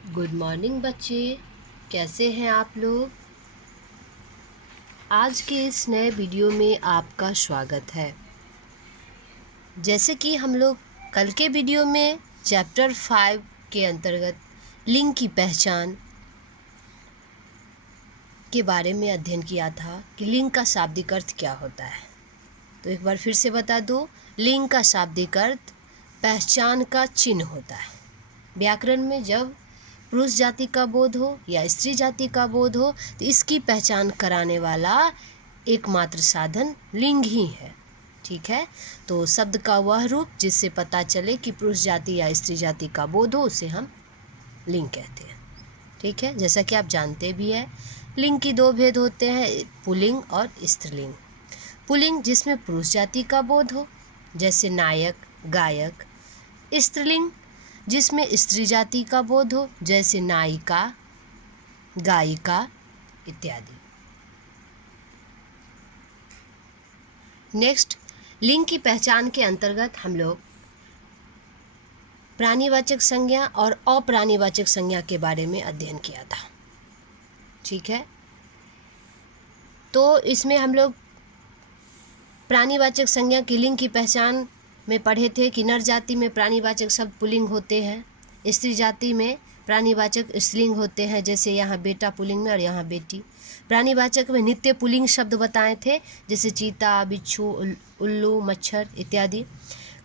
Good morning बच्चे, कैसे हैं आप लोग। आज के इस नए वीडियो में आपका स्वागत है। जैसे कि हम लोग कल के वीडियो में चैप्टर 5 के अंतर्गत लिंग की पहचान के बारे में अध्ययन किया था कि लिंग का शाब्दिक अर्थ क्या होता है। तो एक बार फिर से बता दूं, लिंग का शाब्दिक अर्थ पहचान का चिन्ह होता है। व्याकरण में जब पुरुष जाति का बोध हो या स्त्री जाति का बोध हो तो इसकी पहचान कराने वाला एकमात्र साधन लिंग ही है। ठीक है, तो शब्द का वह रूप जिससे पता चले कि पुरुष जाति या स्त्री जाति का बोध हो उसे हम लिंग कहते हैं। ठीक है, जैसा कि आप जानते भी हैं, लिंग की दो भेद होते हैं, पुल्लिंग और स्त्रीलिंग। पुल्लिंग जिसमें पुरुष जाति का बोध हो, जैसे नायक, गायक। स्त्रीलिंग जिसमें स्त्री जाति का बोध हो, जैसे नायिका, गायिका इत्यादि। नेक्स्ट, लिंग की पहचान के अंतर्गत हम लोग प्राणीवाचक संज्ञा और अप्राणीवाचक संज्ञा के बारे में अध्ययन किया था। ठीक है, तो इसमें हम लोग प्राणीवाचक संज्ञा की लिंग की पहचान में पढ़े थे कि नर जाति में प्राणीवाचक शब्द पुल्लिंग होते हैं, स्त्री जाति में प्राणीवाचक स्त्रीलिंग होते हैं, जैसे यहाँ बेटा पुल्लिंग में और यहाँ बेटी। प्राणीवाचक में नित्य पुल्लिंग शब्द बताए थे, जैसे चीता, बिच्छू, उल्लू, मच्छर इत्यादि।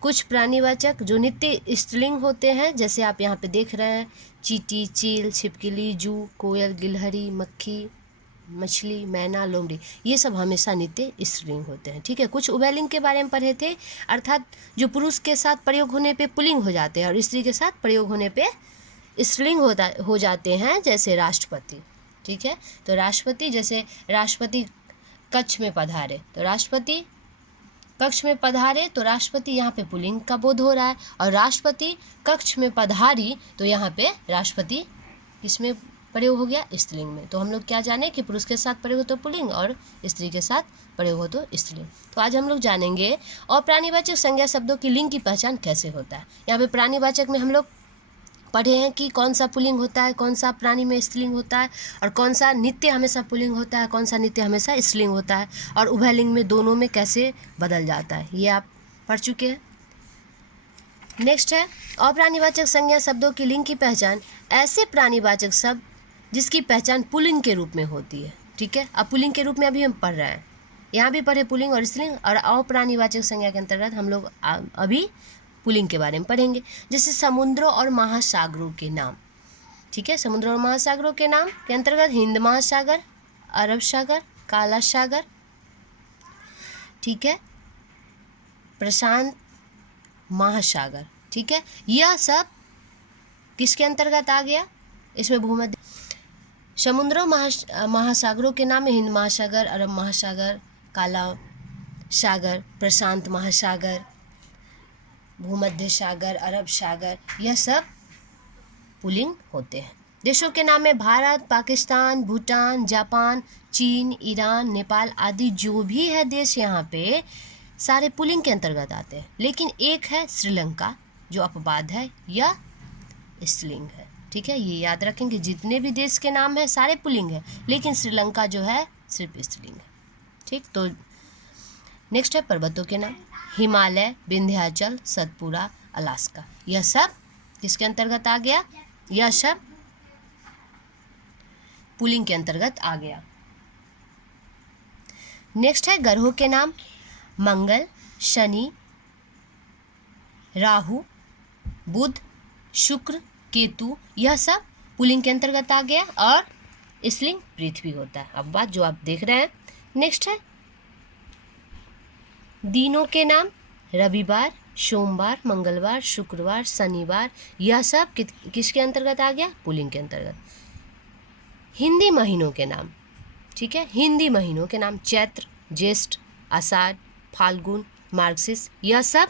कुछ प्राणीवाचक जो नित्य स्त्रीलिंग होते हैं, जैसे आप यहाँ पे देख रहे हैं, चींटी, चील, छिपकली, जू, कोयल, गिलहरी, मक्खी, मछली, मैना, लोमड़ी, ये सब हमेशा नित्य स्त्रीलिंग होते हैं। ठीक है, कुछ उभयलिंग के बारे में पढ़े थे, अर्थात जो पुरुष के साथ प्रयोग होने पे पुल्लिंग हो जाते हैं और स्त्री के साथ प्रयोग होने पे स्त्रीलिंग हो जाते हैं, जैसे राष्ट्रपति। ठीक है, तो राष्ट्रपति, जैसे राष्ट्रपति कक्ष में पधारे, तो राष्ट्रपति कक्ष में पधारे तो राष्ट्रपति यहाँ पे पुल्लिंग का बोध हो रहा है, और राष्ट्रपति कक्ष में पधारी तो यहाँ पे राष्ट्रपति इसमें प्रयोग हो गया स्त्रीलिंग में। तो हम लोग क्या जाने कि पुरुष के साथ प्रयोग हो तो पुल्लिंग और स्त्री के साथ प्रयोग हो तो स्त्रीलिंग। तो आज हम लोग जानेंगे और प्राणीवाचक संज्ञा शब्दों की लिंग की पहचान कैसे होता है। यहाँ पे प्राणीवाचक में हम लोग पढ़े हैं कि कौन सा पुल्लिंग होता है, कौन सा प्राणी में स्त्रीलिंग होता है, और कौन सा नित्य हमेशा पुल्लिंग होता है, कौन सा नित्य हमेशा स्त्रीलिंग होता है, और उभयलिंग में दोनों में कैसे बदल जाता है, ये आप पढ़ चुके हैं। नेक्स्ट है अप्राणीवाचक संज्ञा शब्दों की लिंग की पहचान। ऐसे प्राणीवाचक शब्द जिसकी पहचान पुल्लिंग के रूप में होती है। ठीक है, अब पुल्लिंग के रूप में अभी हम पढ़ रहे हैं, यहाँ भी पढ़े पुल्लिंग और स्त्रीलिंग, और अप्राणीवाचक संज्ञा के अंतर्गत हम लोग अभी पुल्लिंग के बारे में पढ़ेंगे। जैसे समुद्रों और महासागरों के नाम। ठीक है, समुद्रों और महासागरों के नाम के अंतर्गत हिंद महासागर, अरब सागर, काला सागर, ठीक है, प्रशांत महासागर। ठीक है, यह सब किसके अंतर्गत आ गया, इसमें भूमध्य। समुद्रों महासागरों के नाम में हिंद महासागर, अरब महासागर, काला सागर, प्रशांत महासागर, भूमध्य सागर, अरब सागर, यह सब पुल्लिंग होते हैं। देशों के नाम में भारत, पाकिस्तान, भूटान, जापान, चीन, ईरान, नेपाल आदि जो भी है देश यहाँ पे सारे पुल्लिंग के अंतर्गत आते हैं, लेकिन एक है श्रीलंका जो अपवाद है या स्त्रीलिंग है। ठीक है, ये याद रखेंगे, जितने भी देश के नाम है सारे पुल्लिंग है, लेकिन श्रीलंका जो है सिर्फ स्त्रीलिंग है। ठीक, तो नेक्स्ट है पर्वतों के नाम। हिमालय, विंध्याचल, सतपुरा, अलास्का, यह सब किसके अंतर्गत आ गया, यह सब पुल्लिंग के अंतर्गत आ गया। नेक्स्ट है ग्रहों के नाम। मंगल, शनि, राहु, बुध, शुक्र, केतु, यह सब पुल्लिंग के अंतर्गत आ गया, और स्त्रीलिंग पृथ्वी होता है। अब बात जो आप देख रहे हैं, नेक्स्ट है दिनों के नाम। रविवार, सोमवार, मंगलवार, शुक्रवार, शनिवार, यह सब किसके अंतर्गत आ गया, पुल्लिंग के अंतर्गत। हिंदी महीनों के नाम। ठीक है, हिंदी महीनों के नाम। चैत्र, ज्येष्ठ, आषाढ़, फाल्गुन, मार्गशीर्ष, यह सब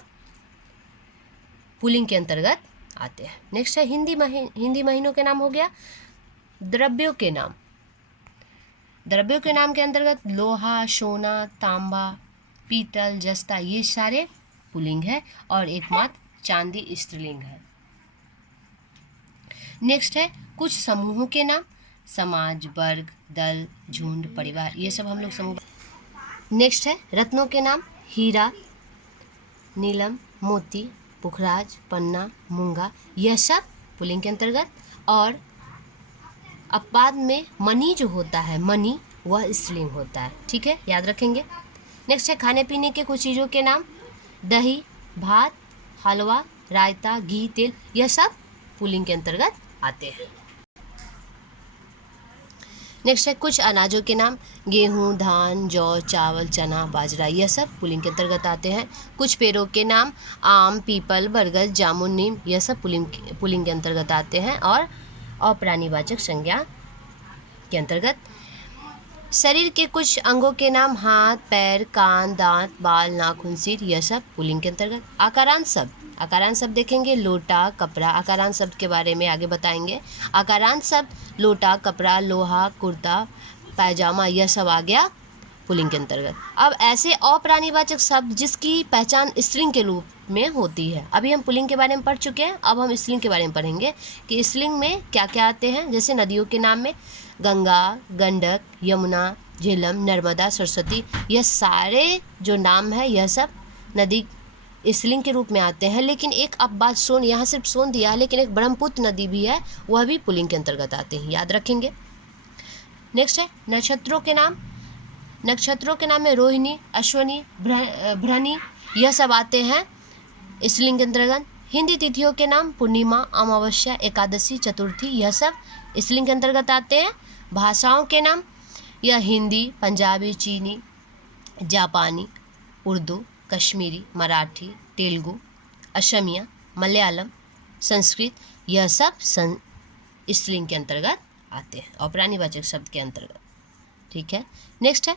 पुल्लिंग के अंतर्गत आते हैं। नेक्स्ट है हिंदी महीनों के नाम हो गया। द्रव्यों के नाम। द्रव्यों के नाम के अंतर्गत लोहा, सोना, तांबा, पीतल, जस्ता, ये सारे पुल्लिंग है, और एकमात्र चांदी स्त्रीलिंग है। नेक्स्ट है कुछ समूहों के नाम, समाज, वर्ग, दल, झुंड, परिवार, ये सब हम लोग समूह। नेक्स्ट है रत्नों के नाम, हीरा, नीलम, मोती, पुखराज, पन्ना, मूंगा, यह सब पुल्लिंग के अंतर्गत। और अपवाद में मनी जो होता है, मनी, वह स्त्रीलिंग होता है। ठीक है, याद रखेंगे। नेक्स्ट है खाने पीने के कुछ चीज़ों के नाम, दही, भात, हलवा, रायता, घी, तेल, यह सब पुल्लिंग के अंतर्गत आते हैं। नेक्स्ट है कुछ अनाजों के नाम, गेहूँ, धान, जौ, चावल, चना, बाजरा, यह सब पुल्लिंग के अंतर्गत आते हैं। कुछ पेड़ों के नाम, आम, पीपल, बरगद, जामुन, नीम, यह सब पुल्लिंग के अंतर्गत आते हैं और अप्राणीवाचक संज्ञा के अंतर्गत। शरीर के कुछ अंगों के नाम, हाथ, पैर, कान, दांत, बाल, नाखून, सिर, यह सब पुल्लिंग के अंतर्गत। आकारांत शब्द देखेंगे, लोटा, कपड़ा। आकारांत शब्द के बारे में आगे बताएंगे। आकारांत शब्द लोटा, कपड़ा, लोहा, कुर्ता, पैजामा, यह सब आ गया पुल्लिंग के अंतर्गत। अब ऐसे अप्राणीवाचक शब्द जिसकी पहचान स्त्रीलिंग के रूप में होती है। अभी हम पुल्लिंग के बारे में पढ़ चुके हैं, अब हम स्त्रीलिंग के बारे में पढ़ेंगे कि स्त्रीलिंग में क्या क्या आते हैं। जैसे नदियों के नाम में गंगा, गंडक, यमुना, झेलम, नर्मदा, सरस्वती, यह सारे जो नाम है यह सब नदी स्त्रीलिंग के रूप में आते हैं। लेकिन एक अब बात सोन, यहाँ सिर्फ सोन दिया है, लेकिन एक ब्रह्मपुत्र नदी भी है, वह भी पुल्लिंग के अंतर्गत आते हैं, याद रखेंगे। नेक्स्ट है नक्षत्रों के नाम। नक्षत्रों के नाम में रोहिणी, अश्विनी, भ्रणी, यह सब आते हैं स्त्रीलिंग के अंतर्गत। हिंदी तिथियों के नाम, पूर्णिमा, अमावस्या, एकादशी, चतुर्थी, यह सब स्त्रीलिंग के अंतर्गत आते हैं। भाषाओं के नाम, यह हिंदी, पंजाबी, चीनी, जापानी, उर्दू, कश्मीरी, मराठी, तेलुगु, असमिया, मलयालम, संस्कृत, यह सब स्त्रीलिंग के अंतर्गत आते हैं और प्राणीवाचक शब्द के अंतर्गत। ठीक है, नेक्स्ट है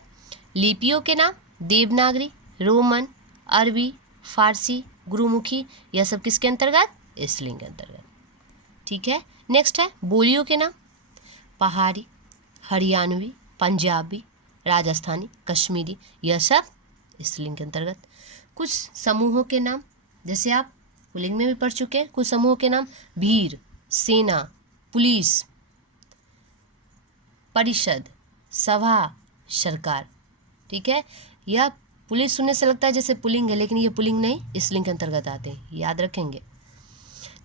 लिपियों के नाम, देवनागरी, रोमन, अरबी, फारसी, गुरुमुखी, यह सब किसके अंतर्गत? स्त्रीलिंग के अंतर्गत। ठीक है, नेक्स्ट है बोलियों के नाम, पहाड़ी, हरियाणवी, पंजाबी, राजस्थानी, कश्मीरी, यह सब स्त्रीलिंग के अंतर्गत। कुछ समूहों के नाम, जैसे आप पुल्लिंग में भी पढ़ चुके हैं, कुछ समूहों के नाम, भीड़, सेना, पुलिस, परिषद, सभा, सरकार। ठीक है, यह पुलिस सुनने से लगता है जैसे पुल्लिंग है, लेकिन ये पुल्लिंग नहीं, स्त्रीलिंग के अंतर्गत आते हैं, याद रखेंगे।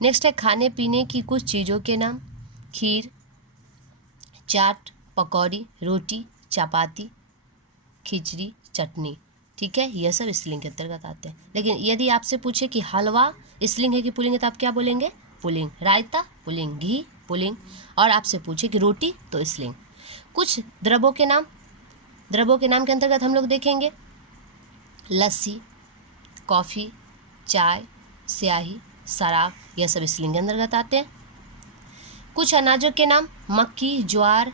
नेक्स्ट है खाने पीने की कुछ चीज़ों के नाम, खीर, चाट, पकौड़ी, रोटी, चपाती, खिचड़ी, चटनी। ठीक है, यह सब स्त्रीलिंग के अंतर्गत आते हैं। लेकिन यदि आपसे पूछे कि हलवा स्त्रीलिंग है कि पुल्लिंग है, तो आप क्या बोलेंगे? पुल्लिंग। रायता पुल्लिंग, घी पुल्लिंग। और आपसे पूछे कि रोटी, तो स्त्रीलिंग। कुछ द्रव्यों के नाम, द्रव्यों के नाम के अंतर्गत हम लोग देखेंगे लस्सी, कॉफ़ी, चाय, स्याही, शराब, यह सब स्त्रीलिंग के अंतर्गत आते हैं। कुछ अनाजों के नाम, मक्की, ज्वार,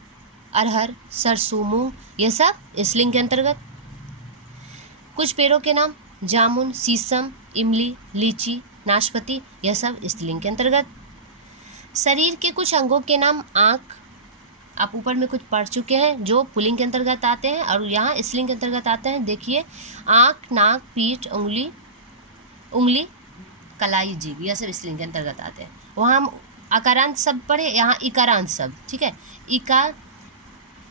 अरहर, सरसों, मूंग, यह सब स्त्रीलिंग के अंतर्गत। कुछ पेड़ों के नाम, जामुन, शीशम, इमली, लीची, नाशपाती, यह सब स्त्रीलिंग के अंतर्गत। शरीर के कुछ अंगों के नाम, आँख, आप ऊपर में कुछ पढ़ चुके हैं जो पुल्लिंग के अंतर्गत आते हैं और यहाँ स्त्रीलिंग के अंतर्गत आते हैं। देखिए आँख, नाक, पीठ, उंगली, कलाई, जीभ, यह सब स्त्रीलिंग के अंतर्गत आते हैं। वहाँ हम आकारांत शब्द पढ़े, यहाँ इकारांत शब्द। ठीक है,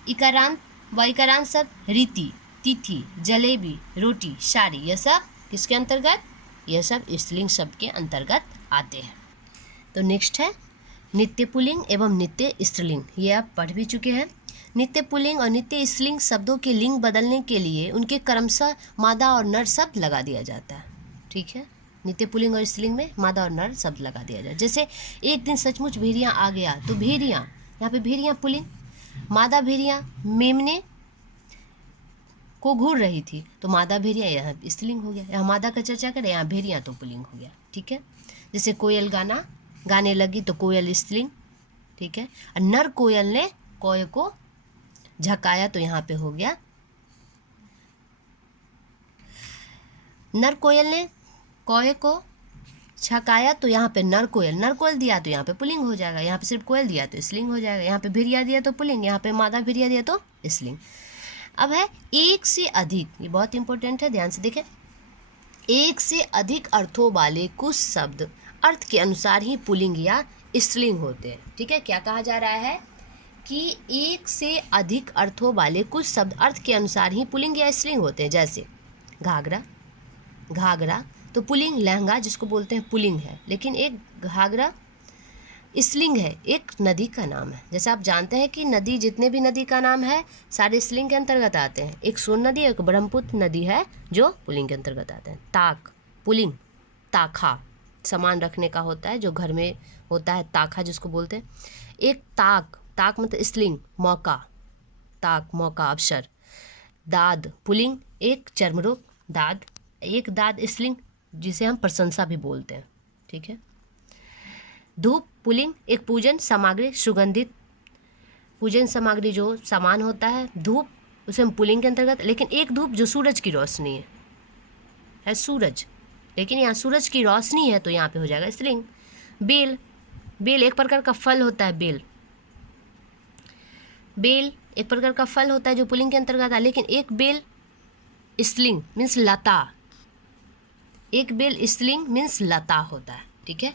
इकारांत व इकारांत शब्द, रीति, तिथि, जलेबी, रोटी, साड़ी, यह सब किसके अंतर्गत? यह सब स्त्रीलिंग शब्द के अंतर्गत आते हैं। तो नेक्स्ट है नित्य पुल्लिंग एवं नित्य स्त्रीलिंग, ये आप पढ़ भी चुके हैं। नित्य पुल्लिंग और नित्य स्त्रीलिंग शब्दों के लिंग बदलने के लिए उनके क्रमशः मादा और नर शब्द लगा दिया जाता है। ठीक है, नित्य पुल्लिंग और स्त्रीलिंग में मादा और नर शब्द लगा दिया जाए। जैसे एक दिन सचमुच भेड़िया आ गया, तो भेड़िया, यहाँ पे भेड़िया पुल्लिंग। मादा भेड़िया मेमने को घूर रही थी, तो मादा भेड़िया यहाँ स्त्रीलिंग हो गया। यहाँ मादा का चर्चा करें, यहाँ भेड़िया तो पुल्लिंग हो गया। ठीक है, जैसे कोयल गाने लगी, तो कोयल स्त्रीलिंग। ठीक है, और नर कोयल ने कोय को झकाया, तो यहाँ पे हो गया। नर कोयल ने कोय को झकाया, तो यहाँ पे नर कोयल दिया, तो यहाँ पे पुल्लिंग हो जाएगा। यहाँ पे सिर्फ कोयल दिया तो स्त्रीलिंग हो जाएगा। यहाँ पे भेड़िया दिया तो पुल्लिंग, यहाँ पे मादा भेड़िया दिया तो स्त्रीलिंग। अब है एक से अधिक, ये बहुत इंपॉर्टेंट है, ध्यान से देखें। एक से अधिक अर्थों वाले कुछ शब्द अर्थ के अनुसार ही पुल्लिंग या स्त्रीलिंग होते हैं। ठीक है, क्या कहा जा रहा है कि एक से अधिक अर्थों वाले कुछ शब्द अर्थ के अनुसार ही पुल्लिंग या स्त्रीलिंग होते हैं। जैसे घाघरा, घाघरा तो पुल्लिंग, लहंगा जिसको बोलते हैं पुल्लिंग है, लेकिन एक घाघरा स्त्रीलिंग है, एक नदी का नाम है। जैसे आप जानते हैं कि नदी, जितने भी नदी का नाम है सारे स्त्रीलिंग के अंतर्गत आते हैं। एक सोन नदी, एक ब्रह्मपुत्र नदी है जो पुल्लिंग के अंतर्गत आते हैं। ताक पुल्लिंग, ताखा सामान रखने का होता है जो घर में होता है, ताखा जिसको बोलते हैं। एक ताक, ताक मतलब स्त्रीलिंग, मौका, ताक मौका, अवसर। दाद पुल्लिंग, एक चर्मरोग, दाद एक दाद स्त्रीलिंग जिसे हम प्रशंसा भी बोलते हैं। ठीक है। धूप पुल्लिंग, एक पूजन सामग्री, सुगंधित पूजन सामग्री जो सामान होता है। धूप उसे हम पुल्लिंग के अंतर्गत, लेकिन एक धूप जो सूरज की रोशनी है सूरज, लेकिन यहाँ सूरज की रोशनी है तो यहाँ पे हो जाएगा स्त्रीलिंग। बेल, बेल एक प्रकार का फल होता है। बेल, बेल एक प्रकार का फल होता है जो पुल्लिंग के अंतर्गत है, लेकिन एक बेल स्त्रीलिंग मीन्स लता, एक बेल स्त्रीलिंग मीन्स लता होता है। ठीक है।